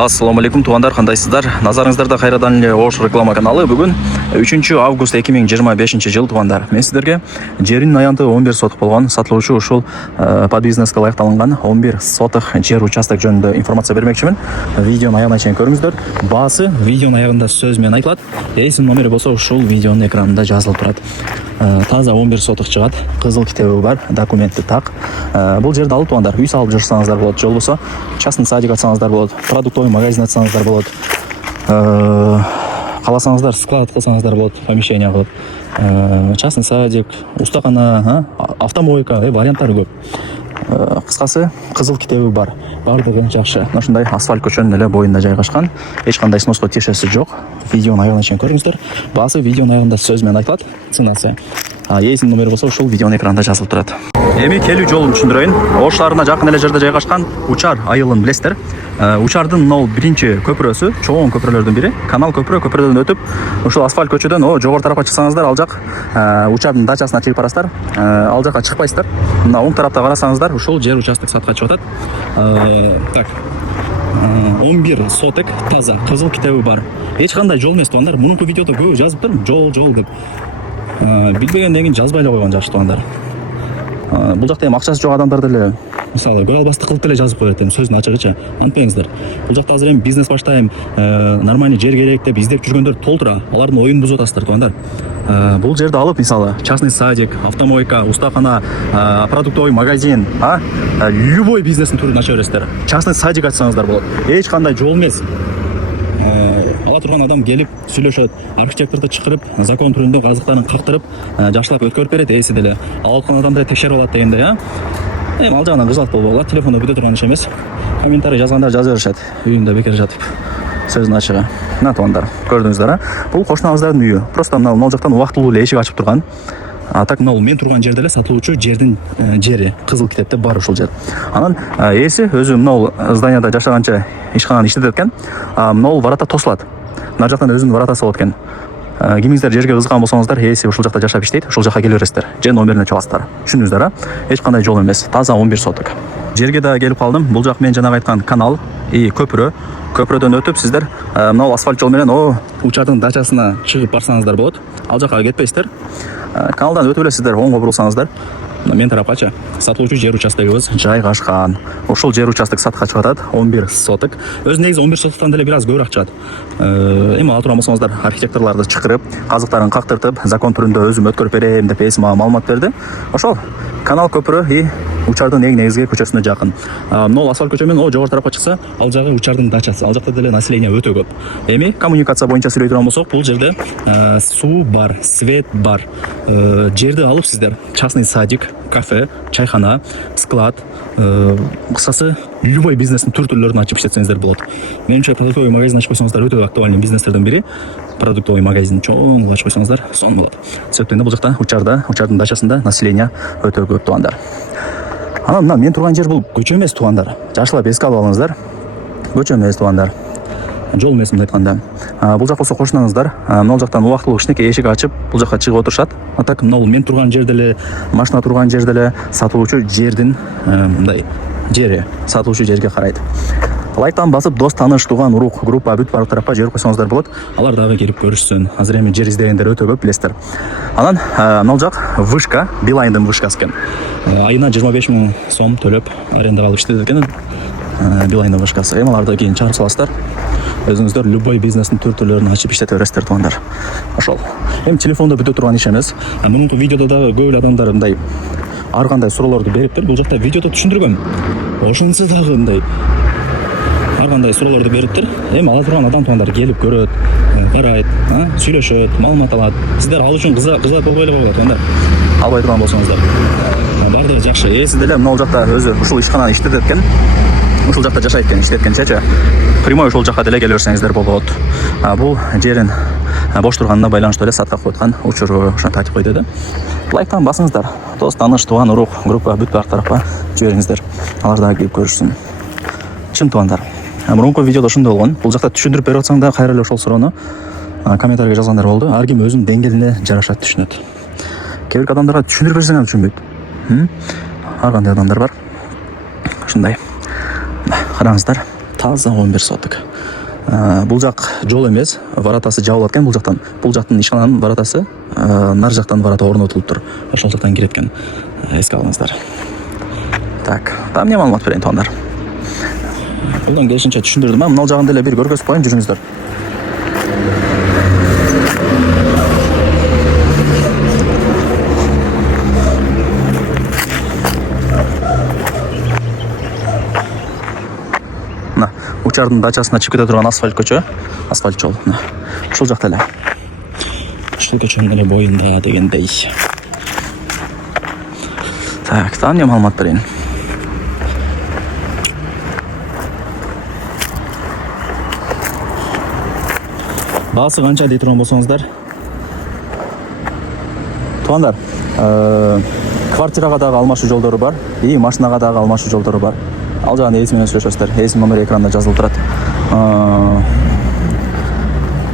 Ассаламу алейкум туғандар, қандайсыздар? Назарыңыздарда қайрадан эле Ош реклама каналы. Бүгін 3 август 2025 жыл туғандар. Мен сіздерге жердің аянты 11 сотық болған, сатылушы ушул под бизнеске лайықталынған 11 сотық жер участок жөнінде информация бермекшімін. Видеоны аяғына чейин көріңіздер. Басы видеоның аяғында сөзмен айтылады. Есім номері болса ушул видеоның экранында жазылып тұрады. Таза 11 сотық шығады. Қызыл китебі бар, документі тақ. Бұл жерді алып туғандар. Үй салып жүрсаңыздар болады, жол болса частный садик атсаңыздар болады, продуктовый магазин атсаңыздар болады, қаласаңыздар склад қылсаңыздар болады, помещение қылып, частный садик, устахана, автомойка, варианттары көп. Қысқасы қызыл китебі бар, барлығы жақсы. Ошындай асфальт көшенің эле бойында жайгашкан, ешқандай сноско тиешеси жоқ. Видеоны аяғына чейин көріңіздер. Басы видеоның аяғында сөзмен айтылады, ценасы. Есім номері болса ушул видеоның экранында жазылып турат. Эми келүү жолун түшүндүрөйүн. Ош шаарына жакын эле жерде жайгашкан Учар айылын билесиздер. Учардын мынау биринчи көпүрөсү, чоң көпүрөлөрдүн бири. Канал көпүрөдөн өтүп, ушул асфальт көчөдөн жогору тарапка чыксаңыздар, ал жак Учардын дачасына чыгып барасыздар. Ал жакка чыкпайсыздар. Мына оң тарапта карасаңыздар, ушул жер участок сатка чыгып атат. Так. 11 соток таза, кызыл китеби бар. Эч кандай жол эмес тугандар. Мунунку видеодо көп жазыптыр, жол деп. Билбегенден кийин жазбай эле койгон жакшы тугандар. Бул жакта эми акчасы жок адамдар деле мисалы көз албастык кылып деле жазып коет эми сөздүн ачыгыча. Антпеңиздер. Бул жакта азыр эми бизнес баштайм, нормальный жер керек деп издеп жүргөндөр толтура. Алардын оюн бузуп атасыздар тугандар. Бул жерди алып мисалы частный садик, автомойка, устахана, продуктовый магазин, любой бизнестин түрүн ача бересиздер. Частный садик ачсаңыздар болот. Эч кандай жол эмес. Ала турган адам келип сүйлөшөт, архитекторду чакырып, закон түрүндө казыктарын кактырып, жакшылап өткөрүп берет, эси деле. Алткан адамды текшерип алат дегенде, Эми ал жагынан кызык болбогула, телефондо бүтө турган иш эмес. Комментарий жазгандар жаза беришет, үйүндө бекер жатып. Сөздүн ачыгы. Мына тугандар, көрдүңүздөр, Бул кошуналарыбыздын үйү. Просто мына жактан убактылуу эле эшик ачып турган. Так мына мен турган жерде эле сатылуучу жердин жери, кызыл китепте бар ушул жер. Анан эси өзү мына зданияда жашаганча ишкананы иштетет экен. Мына ворота тосулат. Мына жактан өзүнүн воротасы болот экен. Кимиңиздер жерге кызыган болсоңуздар, эси ушул жакта жашап иштейт, ушул жакка келе бересиздер. Же номерине чаласыздар. Түшүндүңүздөр, Эч кандай жол эмес. Таза 11 соток. Жерге да келип калдым. Бул жак мен жанагы айткан канал и көпүрө. Көпүрөдөн өтүп сиздер мына асфальт жол менен Учардын дачасына чыгып барсаңыздар болот. Ал жакка кетпейсиздер. Каналдан өтүп эле сиздер оңго бурулсаңыздар, мен тарапкача сатылуучу жер участогубуз жайгашкан. Ошол жер участок сатка чыгып атат, 11 соток. Өзү негизи 11 сотоктон деле бир аз көбүрөөк чыгат. Эми ала турган болсоңуздар, архитекторлорду чакырып, казыктарын кактыртып, закон түрүндө өзүм өткөрүп берем деп эси мага маалымат берди. Ошол канал көпүрө и Учардын эң негизги көчөсүнө жакын. Мына асфальт көчө менен жогору тарапка чыкса, ал жагы Учардын дачасы. Ал жакта деле население өтө көп. Эми коммуникация боюнча сүйлөй турган болсок, бул жерде суу бар, свет бар. Жерди алып сиздер частный садик, кафе, чайхана, склад, кысасы любой бизнестин түрлөрүн ачып иштетсеңиздер болот. Менимче продуктовый магазин ачып койсоңуздар өтө актуальный бизнестердин бири. Продуктовый магазин чоң ачып койсоңуздар сонун болот. Себептен бул жакта Учардын дачасында население өтө көп тугандар. Анан мына мен турган жер бул көчө эмес тугандар. Жакшылап эске алып алыңыздар. Көчө эмес тугандар. Жол эмес мындай айтканда. Бул жак болсо кошунаңыздар, мына жактан убактылуу кичинекей эшик ачып, бул жакка чыгып отурушат. Так мына мен турган жерде эле, машина турган жерде эле сатылуучу жердин мындай жери, сатылуучу жерге карайт. Лайктан басып, дос, тааныш, тууган, урук, группа бүт баардык тарапка жиберип койсоңуздар болот. Алар дагы келип көрүшсүн. Азыр эми жер издегендер өтө көп, билесиздер. Анан мына жак вышка, Билайндын вышкасы экен. Айына 25 000 сом төлөп арендага алып иштетет экен. Билайндын вышкасы. Эми аларды кийин чыгарып саласыздар. Өзүңүздөр любой бизнестин түрлөрүн ачып иштете бересиздер тугандар. Ошол. Эми телефондо бүтө турган иш эмес. Мунун видеодо дагы көп адамдар мындай ар кандай суроолорду бериптир. Бул жакта видеодо түшүндүргөм. Ошонусу дагы мындай ар кандай суроолорду бериптир. Эми ала турган адам тугандар келип көрөт, карайт, сүйлөшөт, маалымат алат. Сиздер ал үчүн кызат болбой эле койгула тугандар. Албай турган болсоңуздар. Бардыгы жакшы. Эси деле мына жакта өзү ушул ишкананы иштетет экен. Ушул жакта жашайт экен, иштеткенчечи. Прямой ушул жакка деле келе берсеңиздер болот. Бул жерин бош турганына байланыштуу эле сатка койгон учуру ошентип айтып койду да. Лайктан басыңыздар. Дос, тааныш, тууган, урук, группа бүт баардык тарапка жибериңиздер. Алар дагы келип көрүшсүн. Чын тугандар. Мурунку видеодо ошондой болгон. Бул жакта түшүндүрүп берип атсаң да кайра эле ошол суроону комментарийге жазгандар болду. Ар ким өзүнүн деңгээлине жараша түшүнөт. Кээ бир адамдарга түшүндүрүп берсең түшүнбөйт. Ар кандай адамдар бар. Ушундай. Караңыздар. таза 11 соток. Бул жак жол эмес, воротасы жабылат экен бул жактан. Бул жактын ишкананын воротасы нар жактан ворота орнотулуп тур. Ошол жактан кирет экен. Эске алыңыздар. Так, там эмне маалымат берейин туугандар. Колдон келишинче түшүндүрдүм. Мына жагын деле бир көргөзүп коеюн, жүрүңүздөр. Мына учардын дачасына чыгып кете турган асфальт көчө, асфальт жол. Мына ушул жакта эле. Ушул көчөнүн эле боюнда дегендей. Так, там эмне маалымат берейин. Баасы канча дей турган болсоңуздар. Туугандар, квартирага дагы алмашуу жолдору бар, и машинага дагы алмашуу жолдору бар. Ал жагын ээси менен сүйлөшөсүздөр. Ээсинин номери экранда жазылып турат.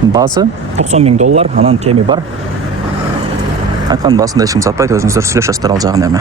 Баасы $90,000, анан кеми бар. Айткан баасында эч ким сатпайт, өзүңүздөр сүйлөшөсүздөр ал жагын эми.